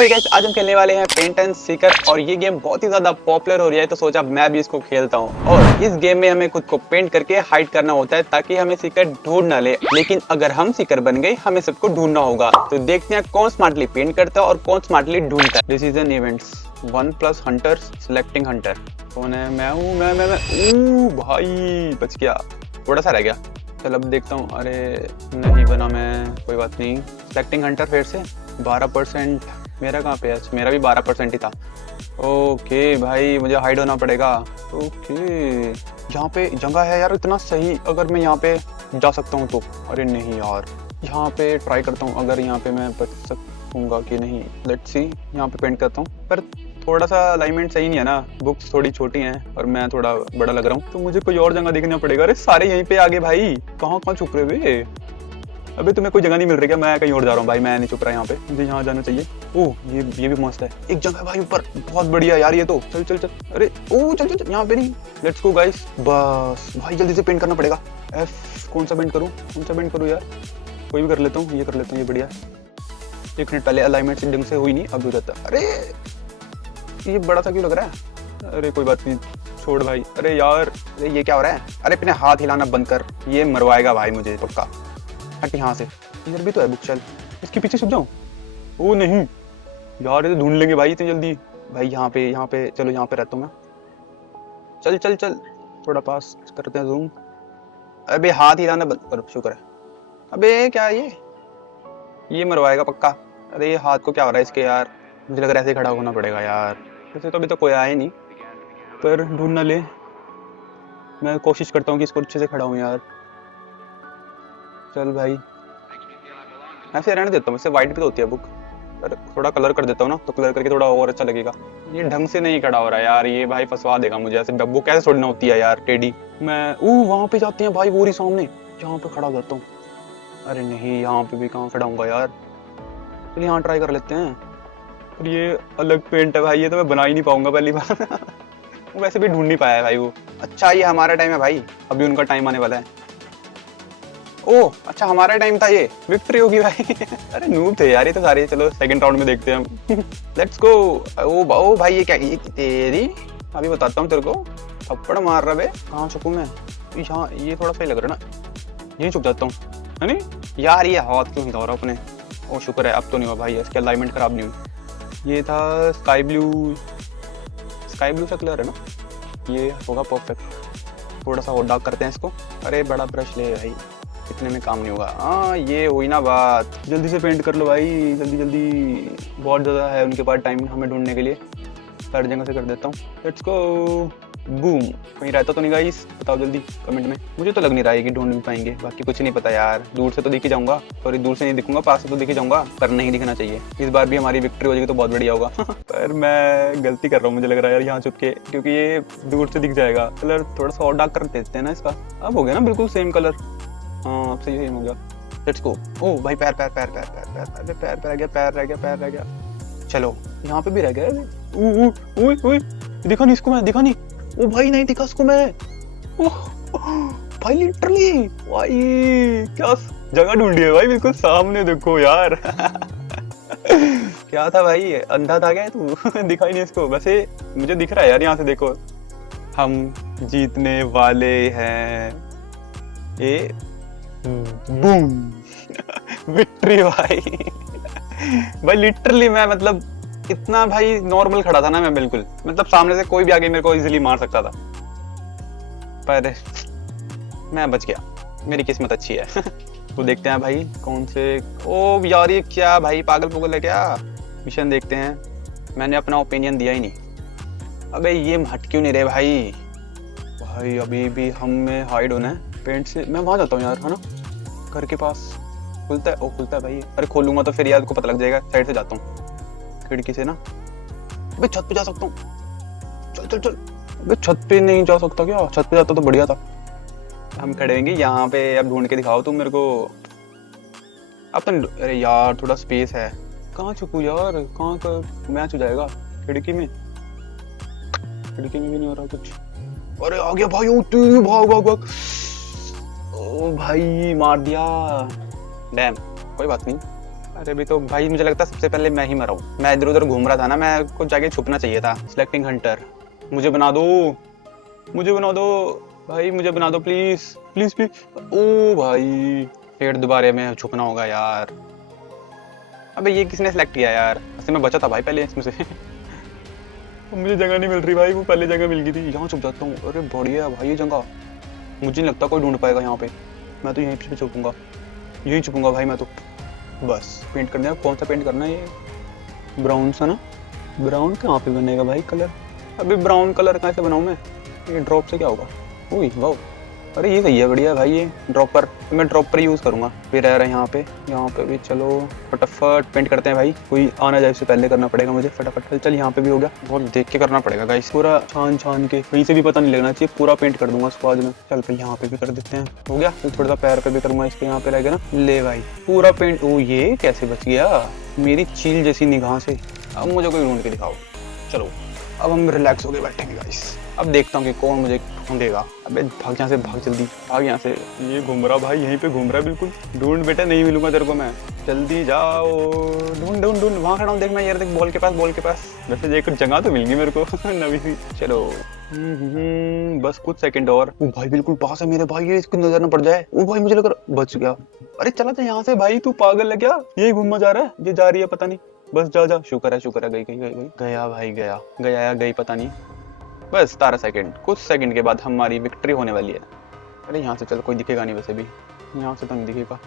Hey guys, आज हम खेलने वाले हैं पेंट एंड सीकर और ये गेम बहुत ही ज्यादा पॉपुलर हो रही है, तो सोचा मैं भी इसको खेलता हूँ। और इस गेम में हमें खुद को पेंट करके हाइड करना होता है ताकि हमें सीकर ढूंढ ना ले। लेकिन अगर हम सीकर बन गए हमें सबको ढूंढना होगा। तो देखते हैं कौन स्मार्टली पेंट करता है और कौन स्मार्टली ढूंढता है। Decision events 1+ hunters selecting Hunter. कौन है? मैं हूँ। मैं भाई बच गया, थोड़ा सा रह गया। चल अब देखता हूँ। अरे नहीं बना मैं, कोई बात नहीं। सिलेक्टिंग हंटर फिर से 12%। मेरा कहाँ पे है? मेरा भी 12% ही था। ओके भाई, मुझे हाइड होना पड़ेगा। ओके, यहाँ पे जगह है यार इतना सही, अगर मैं यहाँ पे जा सकता हूँ तो। अरे नहीं यार, यहाँ पे ट्राई करता हूँ अगर यहाँ पे मैं बच सकूँगा कि नहीं। लेट्स सी, यहाँ पे पेंट करता हूँ। पर थोड़ा सा अलाइनमेंट सही नहीं है ना, बुक्स थोड़ी छोटी हैं और मैं थोड़ा बड़ा लग रहा हूँ, तो मुझे कोई और जगह देखना पड़ेगा। अरे सारे यहीं पे आगे भाई, कहाँ कहाँ छुप रहे हुए? अबे तुम्हें कोई जगह नहीं मिल रही क्या? मैं कहीं और जा रहा हूँ भाई, मैं नहीं छुप रहा यहाँ पे, मुझे यहाँ जाना चाहिए। ओह ये भी मस्त है। एक जगह भाई ऊपर, बहुत बढ़िया यार ये तो। चल चल चल, अरे ओ चल चल, यहाँ पे नहीं। Let's go guys. बस भाई जल्दी से पेंट करना पड़ेगा। एफ कौन सा पेंट करूँ, कौन सा पेंट करूँ यार? कोई भी कर लेता हूँ, ये कर लेता हूँ, ये बढ़िया। 1 मिनट पहले अलाइनमेंट ढंग से हुई नहीं, अब हो जाता। अरे ये बड़ा सा क्यों लग रहा है? अरे कोई बात नहीं, छोड़ भाई। अरे यार, अरे ये क्या हो रहा है? अरे अपने हाथ हिलाना बंद कर, ये मरवाएगा भाई मुझे पक्का। हट यहाँ से। इधर भी तो है बुक, चल इसके पीछे छुप जाऊँ। ओ नहीं यार, ये तो ढूंढ लेंगे भाई इतनी जल्दी। भाई यहाँ पे चलो, यहाँ पे रहता हूँ मैं। चल चल चल, थोड़ा पास करते हैं जूम। अबे हाथ हिलाना बंद कर, शुक्र है। अबे क्या है ये मरवाएगा पक्का। अरे ये हाथ को क्या हो रहा है इसके यार? मुझे लग रहा है ऐसे खड़ा होना पड़ेगा यार। वैसे तो अभी तो कोई आया ही नहीं, पर ढूंढ ना ले। मैं कोशिश करता हूँ कि इसको अच्छे से खड़ा हूँ यार। चल भाई, ऐसे रहने देता हूँ। वैसे वाइट भी तो होती है बुक, पर थोड़ा कलर कर देता हूँ ना, तो कलर करके थोड़ा और अच्छा लगेगा। ये ढंग से नहीं खड़ा हो रहा है यार, ये भाई फंसवा देगा मुझे। ऐसे बुक कैसे छोड़ना होती है यार टेडी। मैं वहाँ पे जाते हैं भाई, वो रही सामने, यहाँ पे खड़ा हो जाता हूँ। अरे नहीं, यहाँ पे भी कहाँ खड़ा हूँगा यार। चल यहाँ ट्राई कर लेते हैं। पर ये अलग पेंट है भाई, ये तो मैं बना ही नहीं पाऊंगा पहली बार। वो वैसे भी ढूंढ नहीं पाया है भाई वो। अच्छा ये हमारा टाइम है भाई, अभी उनका टाइम आने वाला है। ओह अच्छा, हमारा टाइम था, ये विक्ट्री होगी भाई। अरे नूब थे यार ये तो सारे। चलो सेकंड राउंड में देखते हैं हम। Let's go. ओ भाई ये क्या, ये तेरी अभी बताता हूँ तेरे को। थप्पड़ मार रहा बे। कहाँ छुपूं मैं? यहाँ ये थोड़ा सही लग रहा है ना, यहीं छुप जाता हूँ, है नहीं यार? ये हाथ क्यों हिला रहा अपने? ओ शुक्र है अब तो नहीं हुआ भाई, इसकी अलाइनमेंट खराब नहीं हुई। ये था स्काई ब्लू सा कलर है ना, ये होगा परफेक्ट। थोड़ा सा और डार्क करते हैं इसको। अरे बड़ा ब्रश ले भाई, इतने में काम नहीं होगा। हाँ ये हुई ना बात। जल्दी से पेंट कर लो भाई, जल्दी जल्दी। बहुत ज़्यादा है उनके पास टाइम हमें ढूंढने के लिए। हर जगह से कर देता हूँ। Let's go. बूम। कहीं रहता तो नहीं गाइस? बताओ जल्दी कमेंट में। मुझे तो लग नहीं रहा है कि ढूंढ भी पाएंगे, बाकी कुछ नहीं पता यार। दूर से तो दिख ही जाऊंगा, सॉरी दूर से नहीं दिखूंगा, पास से तो दिख ही जाऊंगा, पर नहीं दिखना चाहिए। इस बार भी हमारी विक्ट्री हो जाएगी तो बहुत बढ़िया होगा। पर मैं गलती कर रहा हूँ मुझे लग रहा है यार यहाँ छुप के, क्योंकि ये दूर से दिख जाएगा। कलर थोड़ा सा और डार्क कर देते हैं ना इसका। अब हो गया ना बिल्कुल सेम कलर। हाँ अब सही सेम हो गया। Let's go. ओ भाई पैर पैर पैर पैर पैर पैर पैर पैर पैर रह गया, पैर रह गया, पैर रह गया। चलो यहाँ पे भी रह गया। दिखा नहीं इसको मैं, दिखा नहीं। ओ भाई नहीं दिखा उसको मैं। ओह भाई लिटरली भाई, क्या जगह ढूंढी है भाई, बिल्कुल सामने देखो यार। क्या था भाई, अंधा था क्या तू? दिखाई नहीं इसको। वैसे मुझे दिख रहा है यार यहाँ से, देखो हम जीतने वाले हैं। ये बूम। विक्ट्री भाई। भाई लिटरली मैं मतलब इतना भाई नॉर्मल खड़ा था ना मैं, बिल्कुल मतलब सामने से कोई भी आगे मेरे को इजीली मार सकता था, पर मैं बच गया। मेरी किस्मत अच्छी है। तो देखते हैं भाई कौन से। ओ यार ये क्या भाई, पागल पुगल है क्या? मिशन देखते हैं। मैंने अपना ओपिनियन दिया ही नहीं। अबे ये हट क्यों नहीं रहे भाई? भाई अभी भी हम में हाइड होना है पेंट से। मैं वहां जाता हूँ यार, है ना, घर के पास। खुलता है? ओ खुलता है भाई। अरे खोलूंगा तो फिर यार को पता लग जाएगा। साइड से जाता हूँ, खिड़की से ना। अबे छत पे जा सकता हूँ। चल चल चल। अबे छत पे नहीं जा सकता क्या? छत पे जाता तो बढ़िया था। हम खड़े होंगे यहाँ पे, अब ढूंढ के दिखाओ तुम मेरे को। अब तो अरे यार थोड़ा स्पेस है। कहाँ छुपू यार, कहाँ का मैच हो जाएगा? खिड़की में? खिड़की में भी नहीं हो रहा कुछ। अरे आ गया भाई, भाग भाग भाग। ओ भाई मार दिया। डैम, कोई बात नहीं। अरे भी तो भाई मुझे लगता है सबसे पहले मैं ही मरा हूँ। मैं इधर उधर घूम रहा था ना, मैं को जाके छुपना चाहिए था। सिलेक्टिंग हंटर, मुझे बना दो, मुझे बना दो भाई, मुझे बना दो प्लीज प्लीज प्लीज। ओ भाई फिर दोबारा में छुपना होगा यार। अबे ये किसने सिलेक्ट किया यार? वैसे मैं बचा था भाई पहले इसमें से। मुझे जगह नहीं मिल रही भाई, वो पहले जगह मिल गई थी। यहाँ छुप जाता हूँ। अरे बढ़िया भाई ये जगह, मुझे नहीं लगता कोई ढूंढ पाएगा यहाँ पे। मैं तो यहीं पे छुपूंगा, यहीं छुपूंगा भाई मैं तो। बस पेंट करना है। कौन सा पेंट करना है? ये ब्राउन सा ना? ब्राउन कहाँ पे बनेगा भाई कलर? अभी ब्राउन कलर कहाँ से बनाऊँ मैं? ये ड्रॉप से क्या होगा? ओह वाह, अरे ये सही है, बढ़िया भाई। ये ड्रॉपर तो मैं ड्रॉपर यूज़ करूँगा। फिर रह रहा है यहाँ पे भी। चलो फटाफट पेंट करते हैं भाई, कोई आना जाए उससे पहले करना पड़ेगा मुझे फटाफट। चल यहाँ पे भी हो गया। बहुत देख के करना पड़ेगा गाइस, पूरा छान छान के, कहीं से भी पता नहीं लगना चाहिए। पूरा पेंट कर दूंगा उसको आज में। चल फिर यहाँ पे भी कर देते हैं। हो गया। फिर थोड़ा सा पैर पे भी करूँगा, इसके यहाँ पे रहेगा ना। ले भाई पूरा पेंट। ओ ये कैसे बच गया मेरी चील जैसी निगाह से? अब मुझे कोई ढूंढ के दिखाओ। चलो अब हम रिलैक्स होके बैठेंगे गाइस। अब देखता हूँ कि कौन मुझे ढूंढेगा। अबे भाग यहाँ से, भाग जल्दी भाग यहाँ से। ये घूम रहा भाई, यहीं पे घूम रहा है बिल्कुल। ढूंढ बेटा, नहीं मिलूंगा तेरे को मैं। जल्दी जाओ, ढूंढ ढूंढ ढूंढ। वहाँ खड़ा हूँ देख मैं यार, देख बॉल के पास, बॉल के पास। वैसे एक जगह तो मिल गई मेरे को नवी सी। चलो बस कुछ सेकंड और। ओ भाई बिल्कुल पास है मेरे भाई, ये इसको नजर न पड़ जाए। ओ भाई मुझे लगा बच गया। अरे चला था यहाँ से भाई, तू पागल है क्या? यही घूमना जा रहा है, ये जा रही है पता नहीं। बस जा जा, शुक्र है शुक्र है, गई गई गई गई। गया भाई गया गया या गई पता नहीं। बस 17 सेकंड, कुछ सेकंड के बाद हमारी विक्ट्री होने वाली है। अरे यहाँ से चल, कोई दिखेगा नहीं वैसे भी, यहाँ से तो नहीं दिखेगा।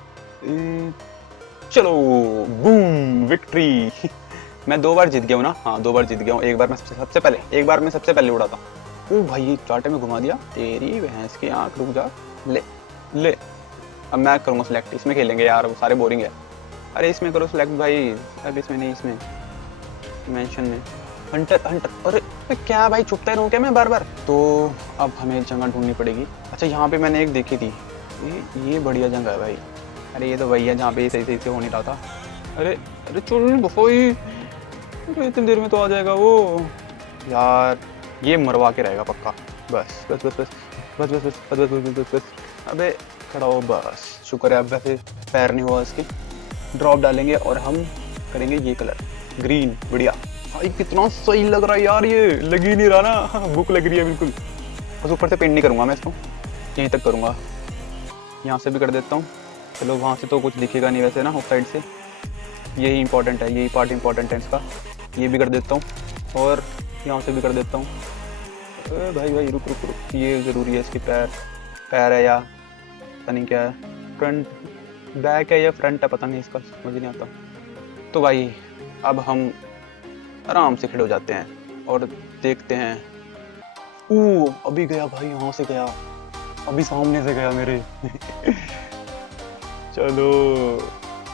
चलो बूम, विक्ट्री। मैं 2 बार जीत गया हूँ ना? हाँ 2 बार जीत गया हूँ। एक बार मैं सबसे पहले उड़ा था। ओ भाई ये चाटे में घुमा दिया, तेरी भैंस की आँख। रुक जा, ले ले। अब मैं करूँगा सिलेक्ट, इसमें खेलेंगे यार, वो सारे बोरिंग है। अरे इसमें करो सिलेक्ट भाई। अब इसमें नहीं, इसमें मेंशन में। Hunter Hunter. अरे क्या भाई, छुपता रहूं क्या मैं बार बार? तो अब हमें जगह ढूंढनी पड़ेगी। अच्छा यहाँ पे मैंने एक देखी थी, ये बढ़िया जगह है भाई। अरे ये तो वही है जहाँ पे सही सही से हो नहीं रहा था। अरे अरे चल भाई, इतनी देर में तो आ जाएगा वो यार। ये मरवा के रहेगा पक्का। बस बस बस बस बस बस बस बस बस बस बस बस। अबे खड़ा हो बस, शुक्र है। अब वैसे पैर नहीं हुआ इसके। ड्रॉप डालेंगे और हम करेंगे ये कलर ग्रीन। बढ़िया भाई, कितना सही लग रहा है यार। ये लग ही नहीं रहा ना, भूख लग रही है बिल्कुल। बस ऊपर से पेंट नहीं करूँगा मैं इसको, यहीं तक करूँगा। यहाँ से भी कर देता हूँ। चलो वहाँ से तो कुछ दिखेगा नहीं वैसे ना, उस साइड से। यही इंपॉर्टेंट है, यही पार्ट इंपॉर्टेंट है इसका। ये भी कर देता हूँ और यहाँ से भी कर देता हूँ। भाई भाई रुक रुक रुक, ये ज़रूरी है। इसकी पैर है या पता नहीं क्या है, फ्रंट बैक है या फ्रंट है पता नहीं, इसका समझ नहीं आता। तो भाई अब हम आराम से खड़े हो जाते हैं और देखते हैं। अभी गया भाई, यहाँ से गया, अभी सामने से गया मेरे। चलो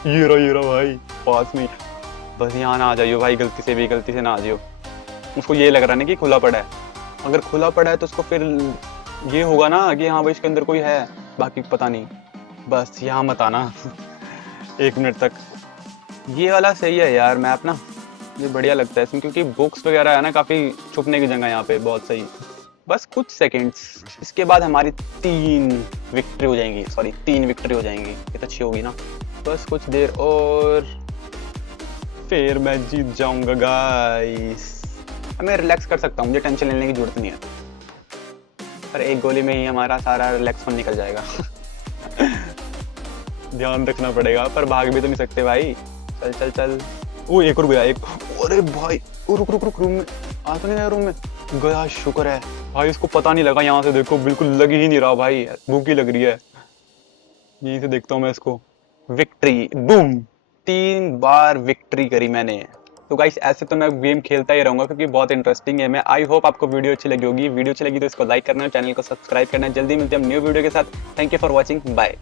ये रहा भाई पास में। बस यहाँ ना आ जाइयो भाई, गलती से ना आ जाइयो। उसको ये लग रहा है ना कि खुला पड़ा है। अगर खुला पड़ा है तो उसको फिर ये होगा ना कि हाँ भाई इसके अंदर कोई है, बाकी पता नहीं। बस यहाँ मत आना 1 मिनट तक। ये वाला सही है यार मैप ना, ये बढ़िया लगता है इसमें, क्योंकि बुक्स वगैरह है ना, काफ़ी छुपने की जगह यहाँ पे बहुत सही। बस कुछ सेकंड्स, इसके बाद हमारी 3 विक्ट्री हो जाएंगी। सॉरी 3 विक्ट्री हो जाएंगी, ये तो अच्छी होगी ना। बस कुछ देर और फिर मैं जीत जाऊंगा गाइस। अब मैं रिलैक्स कर सकता हूँ, मुझे टेंशन लेने की जरूरत नहीं है। पर एक गोली में ही हमारा सारा रिलैक्स निकल जाएगा। ध्यान रखना पड़ेगा, पर भाग भी तो नहीं सकते भाई। चल चल चल। वो एक रुक गया, एक। अरे भाई रुक रुक रुक, रूम में आ तो नहीं गया, रूम में गया, शुक्र है भाई। इसको पता नहीं लगा, यहाँ से देखो बिल्कुल लग ही नहीं रहा भाई, भूख ही लग रही है। यहीं से देखता हूँ मैं इसको। विक्ट्री, बूम, 3 बार विक्ट्री करी मैंने। तो गाइस ऐसे तो मैं गेम खेलता ही रहूंगा क्योंकि बहुत इंटरेस्टिंग है। मैं आई होप आपको वीडियो अच्छी लगी होगी। वीडियो अच्छी लगी तो इसको लाइक करना, चैनल को सब्सक्राइब करना। जल्दी मिलते हैं न्यू वीडियो के साथ। Thank you for watching, bye.